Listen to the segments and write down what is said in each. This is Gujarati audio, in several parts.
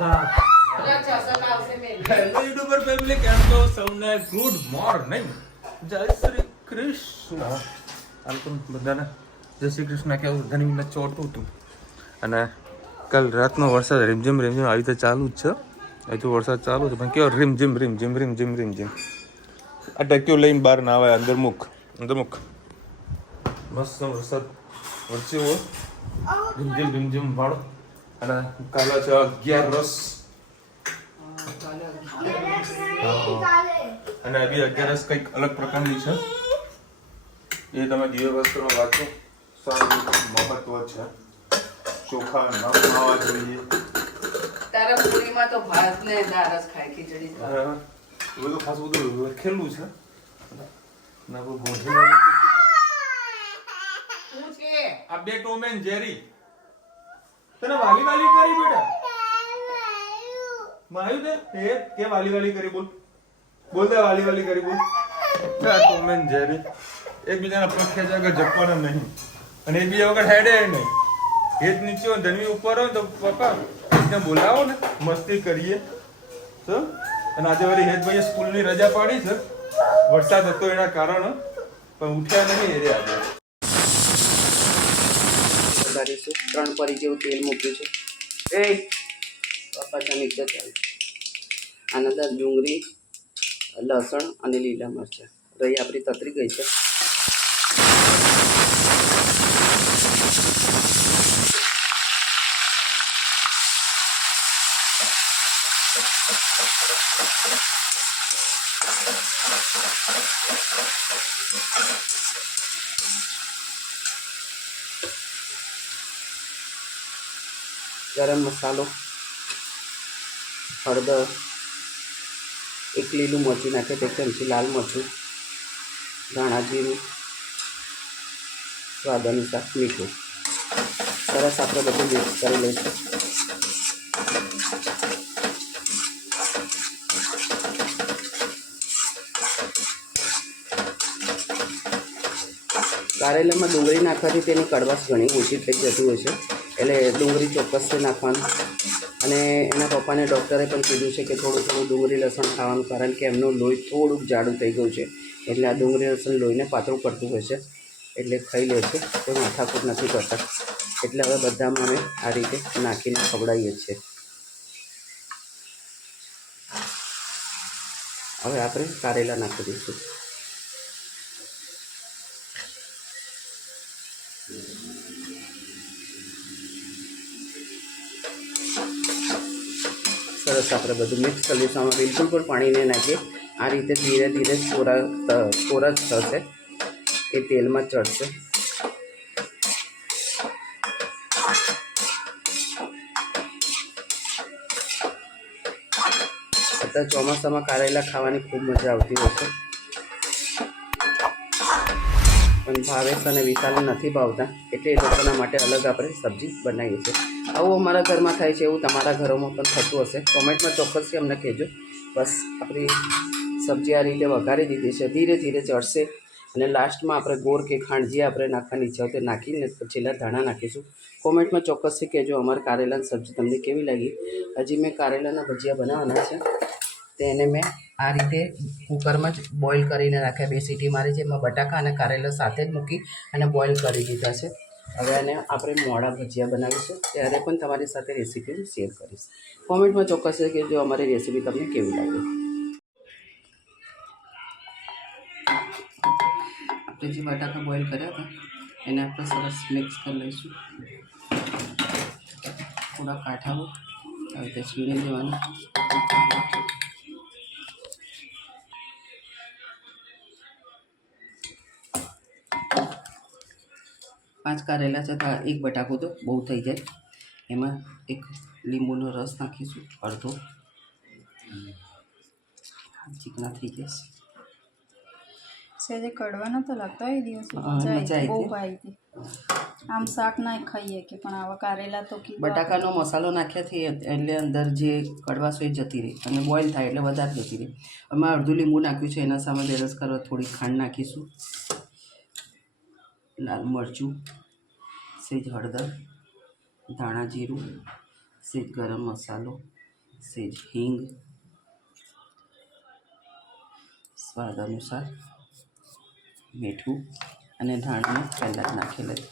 હા હેલો યુટ્યુબર ફેમિલી, કેમ છો સૌને? ગુડ મોર્નિંગ, જય શ્રી કૃષ્ણ. હાલ તો બધાને જય શ્રી કૃષ્ણ કહેવું બધાની મને ચોટતું હતું. અને કાલ રાતનો વરસાદ રીમઝીમ આવી રીતે ચાલુ જ છે. હજુ વરસાદ ચાલુ છે પણ કેવો રીમઝીમ આ ટેક્યું લઈને બહાર ના આવે. અંદર મુખ મસ્ત વરસાદ વરસ્યો હોય રીમઝીમ વાળો. અને કાલે છે 11 અને અભી 11 કંઈક અલગ પ્રકારની છે. એ તમે દિવ્ય વસ્ત્રમાં વાંચો, સારું મહત્વ છે. ચોખા ન ખાવા જોઈએ. તારા પૂરીમાં તો ભાત ને દાળ જ ખાય, ખીચડી બધું ખાસ બધું લખેલું છે. ના કોઈ ગોઠવી શું છે? આ બે ટોમ એન્ડ જેરી તને વાલી કરી બેટા. માયુ દે એ કે વાલી કરી બોલ દે વાલી કરી બોલ. ટોમ એન્ડ જેરી એકબીજાના પગ ખેંચ્યા વગર જપવાના નહીં અને એકબીજા વગર હેડે નહીં. હેત નીચે હોય ધનવી ઉપર હોય તો પપ્પા એને બોલાવો ને, મસ્તી કરીએ તો. અને આજે વળી હેતભાઈએ સ્કૂલની રજા પાડી છે, વરસાદ હતો એના કારણે, પણ ઉઠ્યા નહીં એ આજે. 3 પરી જેવું તેલ મૂક્યું છે. એ પપ્પા ચા ચાલે. આના અંદર ડુંગળી, લસણ અને લીલા મરચાં. રહી આપણી તતરી ગઈ છે. ગરમ મસાલો, હળદર, એક લીલું મરચું નાખે, 1 ચમચી લાલ મરચું, ધાણા જીરું, સ્વાદ અનુસાર મીઠું. સરસ આપણે બધું મિક્સ કરી લઈશું. કારેલામાં ડુંગળી નાખવાથી તેની કડવાશ ઘણી ઓછી થઈ જતી હોય છે, એટલે ડુંગળી ચોક્કસથી નાખવાનું. અને એના પપ્પાને ડૉક્ટરે પણ કીધું છે કે થોડું ડુંગળી લસણ ખાવાનું, કારણ કે એમનું લોહી થોડુંક જાડું થઈ ગયું છે, એટલે આ ડુંગળી લસણ લોહીને પાતળું પડતું હોય છે, એટલે ખાઈ લે છે. કોઈ માથાકૂટ નથી કરતા. એટલે હવે બધામાં અમે આ રીતે નાખીને ખવડાવીએ છીએ. હવે આપણે કારેલા નાખી દઈશું. સરસ આપણે બધું મિક્સ કરી લઈશું. આમાં બિલકુલ પણ પાણી નહીં નાખીએ. આ રીતે ધીરે ધીરે કોરા જ થશે, એ તેલમાં ચડશે. અત્યારે ચોમાસામાં કારેલા ખાવાની ખૂબ મજા આવતી હોય છે, પણ ભાવેશ અને વિશાલ નથી ભાવતા, એટલે એ લોકોના માટે અલગ આપણે સબ્જી બનાવીએ છીએ. આવું અમારા ઘરમાં થાય છે, એવું તમારા ઘરોમાં પણ થતું હશે. કોમેન્ટમાં ચોક્કસથી અમને કહેજો. બસ આપણી સબ્જી આ રીતે વઘારી દીધી છે, ધીરે ધીરે ચડશે. અને લાસ્ટમાં આપણે ગોળ કે ખાંડ જે આપણે નાખવાની ઈચ્છા હોય તે નાખીને છેલ્લા ધાણા નાખીશું. કોમેન્ટમાં ચોક્કસથી કહેજો અમારા કારેલાની સબ્જી તમને કેવી લાગી. હજી મેં કારેલાના ભજીયા બનાવવાના છે, તેને મેં આ રીતે કુકરમાં જ બોઇલ કરીને રાખ્યા. 2 સીટી મારી છે. એમાં બટાકા અને કારેલા સાથે જ મૂકી અને બોઇલ કરી દીધા છે. હવે આને આપણે મોડા ભજીયા બનાવીશું, ત્યારે પણ તમારી સાથે રેસીપી શેર કરીશ. કોમેન્ટમાં ચોક્કસ કહેજો અમારી રેસીપી તમને કેવી લાગે. આપણે જે બટાકા બોઇલ કર્યા હતા એને આપણે સરસ મિક્સ કરી લઈશું. થોડા કાઠાઓ આવી રીતે છીણી દેવાનું. પાંચ કારેલા છે તો 1 બટાકો તો બહુ થઈ જાય. એમાં એક લીંબુનો રસ નાખીશું, અડધો. ચીકણા થઈ જશે. સેજે કડવા નતો લાગતો એ દિવસ બહુ ભાઈ હતી. આમ શાક ના ખાઈએ કે પણ આવા કારેલા તો બટાકાનો મસાલો નાખ્યાથી એટલે અંદર જે કડવાશ હોય જતી રહી અને બોઇલ થાય એટલે વધારે જતી રહી. અમે અડધું લીંબુ નાખ્યું છે, એના સામે બેરસ કરવા થોડી ખાંડ નાખીશું, લાલ મરચું, સેજ હળદર, ધાણા જીરું, સેજ ગરમ મસાલો, સેજ હિંગ, સ્વાદ અનુસાર મીઠું અને ધાણા પહેલાં જ નાખેલા છે.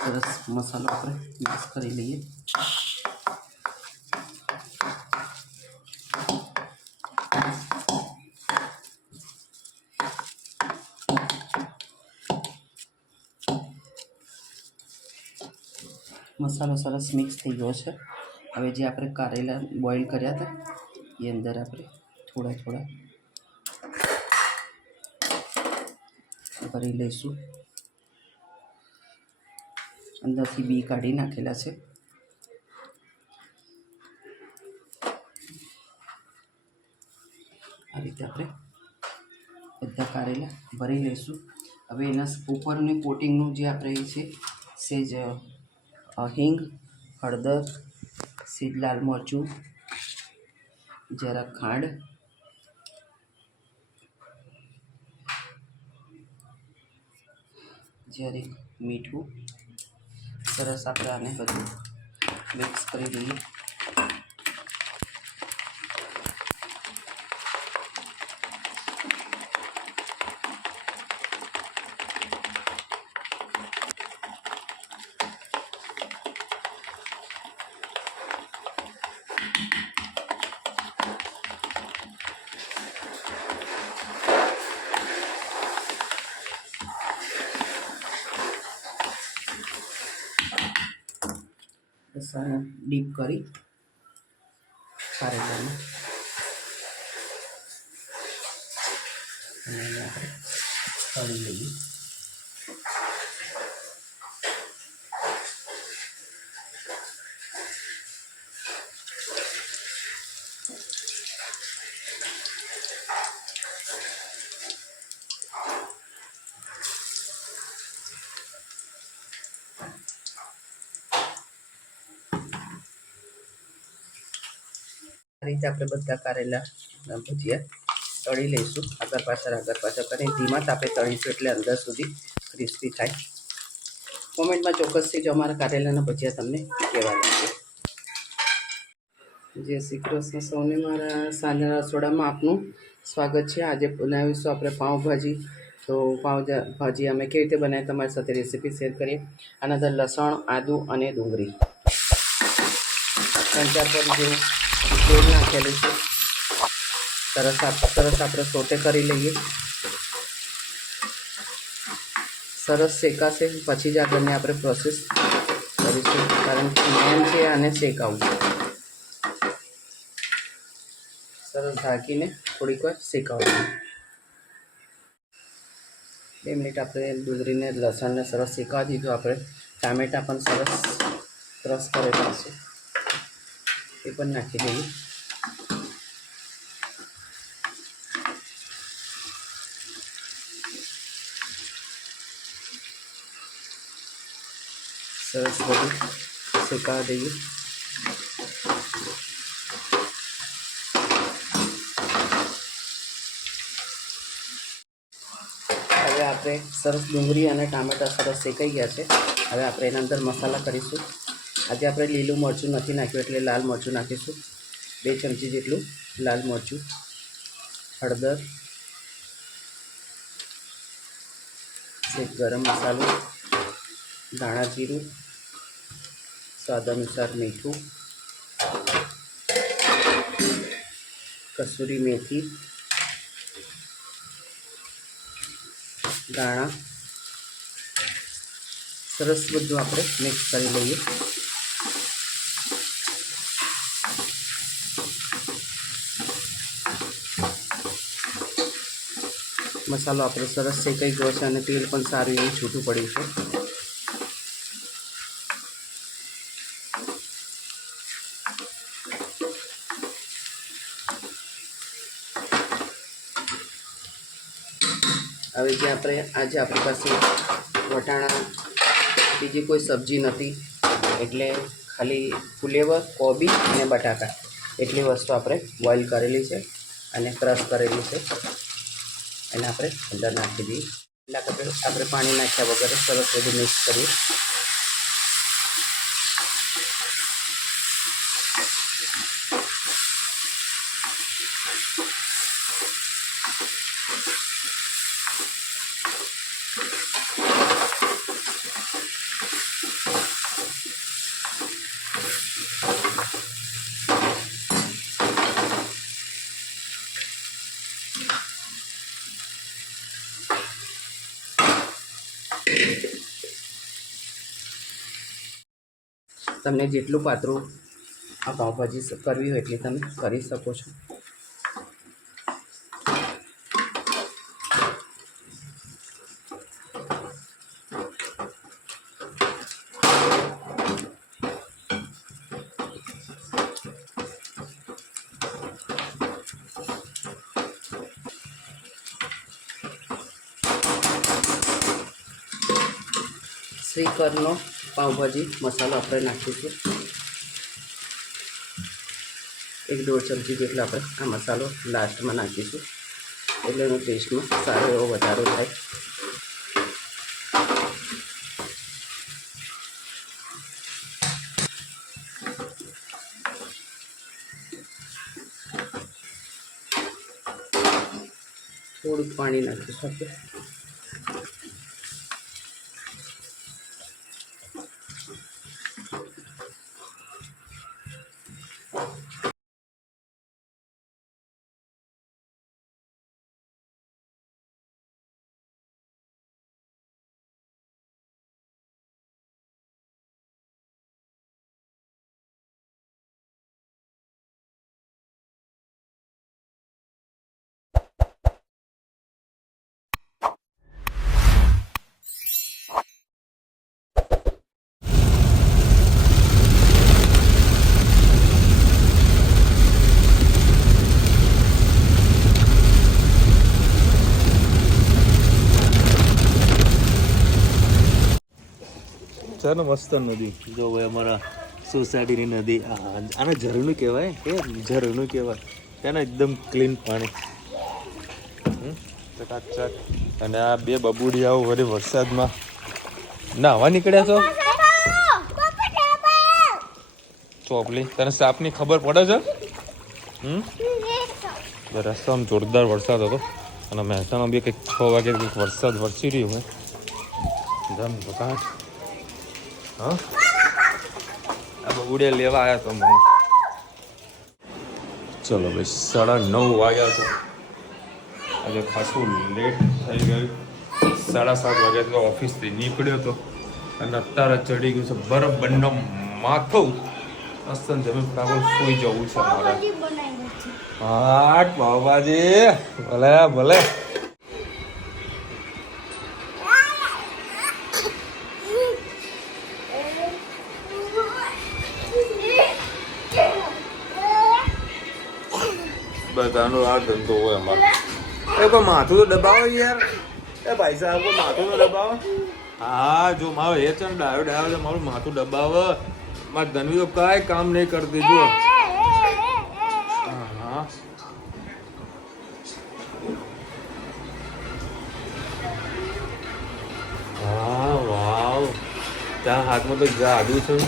સરસ મસાલો આપણે મિક્સ કરી લઈએ. મસાલો સરસ મિક્સ થઈ ગયો છે. હવે જે આપણે કારેલા બોઇલ કર્યા હતા એ અંદર આપણે થોડા થોડા ભરી લઈશું. અંદરથી બી કાઢી નાખેલા છે. આ રીતે આપણે બધા કારેલા ભરી લઈશું. હવે એના ઉપરની કોટિંગનું જે આપણે એ છે સેજ હિંગ, હળદર, સેજ લાલ મરચું, જરા ખાંડ, જરી મીઠું, સરસ આપણે આને બધું મિક્સ કરી દઈએ. લસણ ડીપ કરી કારેલામાં અને એને આપણે તળી લઈએ. આ રીતે આપણે બધા કારેલાના ભજીયા તળી લઈશું. આગળ પાછળ કરીને ધીમા તાપે તળીશું એટલે અંદર સુધી ક્રિસ્પી થાય. કોમેન્ટમાં ચોક્કસથી જો અમારા કારેલાના ભજીયા તમને કેવા લાગે. જય શ્રી કૃષ્ણ સૌને. મારા સાંજના રસોડામાં આપનું સ્વાગત છે. આજે બનાવીશું આપણે પાઉંભાજી. તો પાઉંભાજી અમે કેવી રીતે બનાવીએ તમારી સાથે રેસીપી શેર કરીએ. આના અંદર લસણ, આદું અને ડુંગળી 3-4 પર જેવું તેલ નાખેલું છે. સરસ આપણે સોટે કરી લઈએ. સરસ શેકાશે પછી જ આગળની આપણે પ્રોસેસ કરીશું, કારણ કે મેન છે આને શેકાવવું. સરસ ઢાંકીને થોડીક વાર શેકાવવું. 2 મિનિટ આપણે ડુંગળીને લસણને સરસ શેકાવી દીધું. આપણે ટામેટાં પણ સરસ ક્રશ કરેલા છે એ પણ નાખી દઈએ. સરસ બધું શેકાવી દઈએ. હવે આપણે સરસ ડુંગળી અને ટામેટાં સરસ શેકાઈ ગયા છે. હવે આપણે એના અંદર મસાલા કરીશું. આજે આપણે લીલું મરચું નથી નાખ્યું એટલે લાલ મરચું નાખીશું. 2 ચમચી જેટલું લાલ મરચું, હળદર, સેજ ગરમ મસાલો, ધાણા જીરું, સ્વાદ અનુસાર મીઠું, કસૂરી મેથી, દાણા. સરસ બધું આપણે મિક્સ કરી લઈએ. મસાલો આપણે સરસ શેકાઈ ગયો છે અને તેલ પણ સારું એવું છૂટું પડ્યું છે. હવે જે આજે આપણી પાસે વટાણા બીજી કોઈ સબ્જી નથી એટલે ખાલી ફુલેવર, કોબી અને બટાકા એટલી વસ્તુ આપણે બોઇલ કરેલી છે અને ક્રશ કરેલી છે. એને આપણે અંદર નાખી દઈએ. એટલે આપણે પાણી નાખ્યા વગર સરસ બધું મિક્સ કરીએ. તમને જેટલું પાતળું આ પાવભાજી કરવી હોય એટલી તમે કરી શકો છો. શ્રીકરનો પાવભાજી મસાલો આપણે નાખીશું. 1-1.5 ચમચી જેટલો આપણે આ મસાલો લાસ્ટમાં નાખીશું એટલે એનો ટેસ્ટમાં સારો એવો વધારો થાય. થોડુંક પાણી નાખીશું આપણે. છે ને મસ્ત નદી. જો ભાઈ અમારા સોસાયટીની નદી આને ઝરણું કહેવાય કે ઝરણું કહેવાય. ત્યાં એકદમ ક્લીન પાણી. ચકાચક. અને આ બે બબુડિયાઓ વળી વરસાદમાં નાહવા નીકળ્યા છો. ચોપલી તને સાપની ખબર પડે છે? રસ્તામાં જોરદાર વરસાદ હતો અને મહેસાણા બી કંઈક 6 વાગે કંઈક વરસાદ વરસી રહ્યો હોય. જમ બકાટ. હા આ બબુડિયા લેવા આવ્યા તો મને. ચલો ભાઈ 9:30 વાગ્યા તો આજે ખાસું લેટ થઈ ગયું. 7:30 વાગે તો ઓફિસથી નીકળ્યો હતો અને અત્યારે ચડી ગયું છે બરફ બંને માથું. અસ્તન જમીન પર સુઈ જવું છે મારે. હા બાબાજી ભલે ભલે. બધાનો આ ધંધો હોય અમારે. એ કોઈ માથું તો દબાવો યાર. એ ભાઈ સાહેબ કોઈ માથું તો દબાવો. હા જો મારો એ છે ને ડાયો ડાયો છે મારું માથું દબાવો. મારી ધનવી તો કાંઈ કામ નહીં કરતી જુઓ. હા હા વાવ. ત્યાં હાથમાં તો જાદુ છે.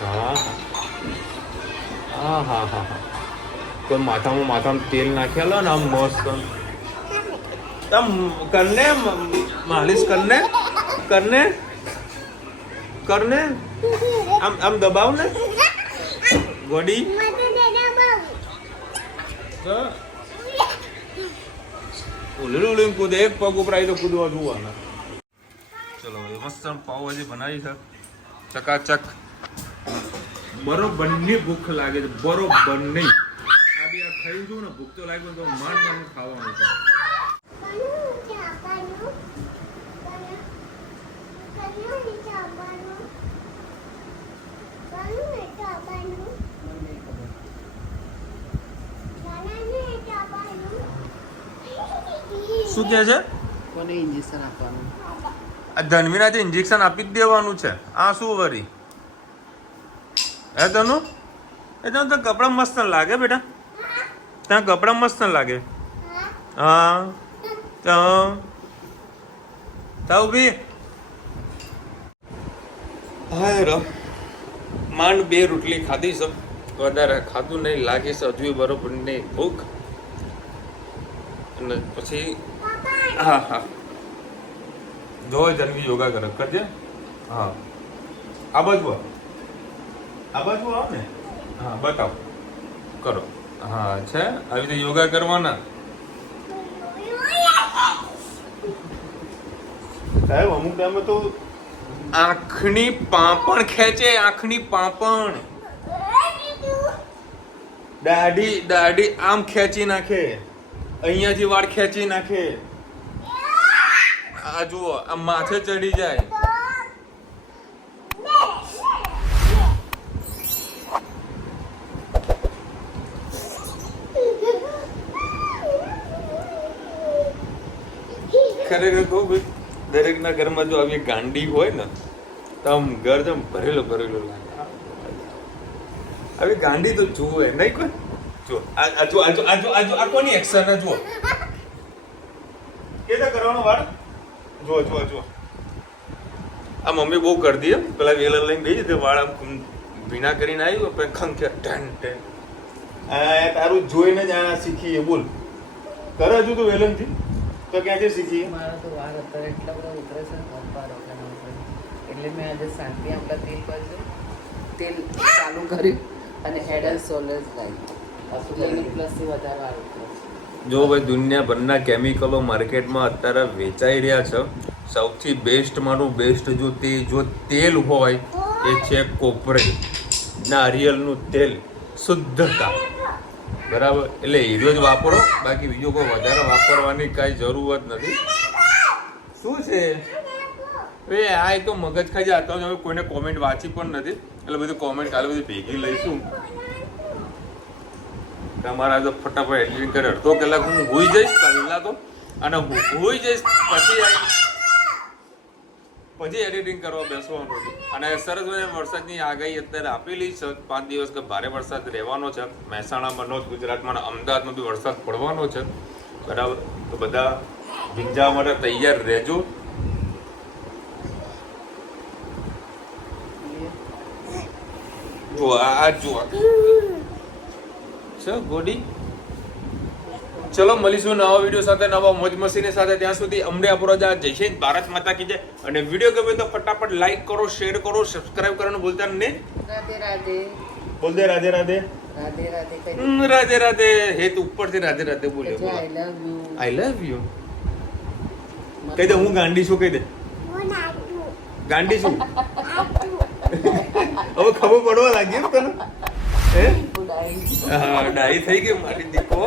હા હા હા હા હા. કોઈ માથામાં તેલ નાખેલો ને આમ મસ્ત આમ કરને માલિશ કરને આમ દબાવ ને ગોડી. ઉલી કૂદે એક પગ ઉપર આવી તો કૂદવા જોવાના. ચલો મસ્ત પાવભાજી બનાવી છે ચકાચક. બરોબરની ભૂખ લાગે છે બરોબર નહીં. ખાઈ છું ને ભૂખ તો લાગ્યો તો માંડ ખાવાનું છે. શું કહે છે? કોને ઇન્જેક્શન આપવાનું? આ ધનવીનાથી ઇન્જેક્શન આપી જ દેવાનું છે. આ શું વરી હે તનું? એ તને તો કપડાં મસ્ત લાગે બેટા. ત્યાં કપડાં મસ્ત લાગે. હા તાવ બી હા ર માંડ 2 રોટલી ખાધી છે વધારે ખાધું નહીં લાગે છે હજુ બરોબર નહીં ભૂખ. અને પછી હા હા જો જન્મી યોગા કરે કરજે. હા આ બાજુ આવ ને. હા બતાવો કરો. હા છે આવી રીતે યોગા કરવાના. સાહેબ અમુક ટાઈમે તો આંખની પાંપણ ખેંચે. આંખની પાંપણ દાઢી આમ ખેંચી નાખે. અહીંયાથી વાળ ખેંચી નાખે. આ જુઓ આ માથે ચડી જાય. ખરેખર કહું ભાઈ દરેકના ઘરમાં જો આવી ગાંડી હોય ને તો આમ ઘર તો ભરેલો લાગે. આવી ગાંડી તો જુએ નહીં કોઈ. જો આ કોની એક્શન જુઓ કે કરવાનો વાળ. જુઓ આ મમ્મી બહુ કરતી એમ. પેલા વેલર લઈને ગઈ તે વાળ આમ ભીના કરીને આવ્યું પછી ખંખે ઢન. તારું જોઈને જ આ શીખી. બોલ કરે હજુ તો વેલન થી તો ક્યાંથી શીખી? મારા તો વાળ અત્યારે એટલા બધા ઉતરે છે એટલે મેં આજે શાંતિ આપણા તેલ પર તેલ ચાલુ કર્યું અને હેડ એન્ડ શોલ્ડર્સ લાગ્યું. ક્લિનિક પ્લસથી વધારે વાળ ઉતરે. જો ભાઈ દુનિયાભરના કેમિકલો માર્કેટમાં અત્યારે વેચાઈ રહ્યા છે. સૌથી બેસ્ટમાંનું બેસ્ટ જો તેલ હોય એ છે કોપરે નારિયેળનું તેલ. શુદ્ધતા બરાબર. એટલે હીરો જ વાપરો. બાકી બીજો કોઈ વધારે વાપરવાની કાંઈ જરૂરત નથી. શું છે એ આ તો મગજ ખાઈ જતા હવે કોઈને કોમેન્ટ વાંચી પણ નથી. એટલે બધી કોમેન્ટ કાલે બધી ભેગી લઈશું. તમારા તો ફટાફટ એડિટિંગ કરે. અડધો કલાક હું હોઈ જઈશ પહેલા તો. અને હું હોઈ જઈશ પછી એડિટિંગ કરવા બેસવાનું છે. અને સરસ વરસાદની આગાહી અત્યારે આપેલી છે. 5 દિવસ કે ભારે વરસાદ રહેવાનો છે. મહેસાણામાં નો ગુજરાતમાં અમદાવાદમાં બી વરસાદ પડવાનો છે. બરાબર. તો બધા ભીંજાવા માટે તૈયાર રહેજો. જો આ જુઓ છે ગોડી. ચલો મળીશું નવા વિડીયો સાથે, નવા મોજ મસ્તીની સાથે. ત્યાં સુધી અમને અપરોજા. જય હિન્દ, ભારત માતા કી જય. અને વિડીયો ગમે તો ફટાફટ લાઈક કરો, શેર કરો, સબસ્ક્રાઇબ કરવાનું ભૂલતા નહીં. રાધે રાધે. બોલ દે રાધે રાધે. રાધે રાધે. રાધે રાધે. હેત ઉપરથી રાધે રાધે બોલ્યો. આઈ love you. I love you કહી દે. હું ગાંડી છું કહી દે. ગાંડી છું હવે ખબર પડવા લાગી એમ તને. હે હા ડાઈ થઈ ગઈ મારી દીકો.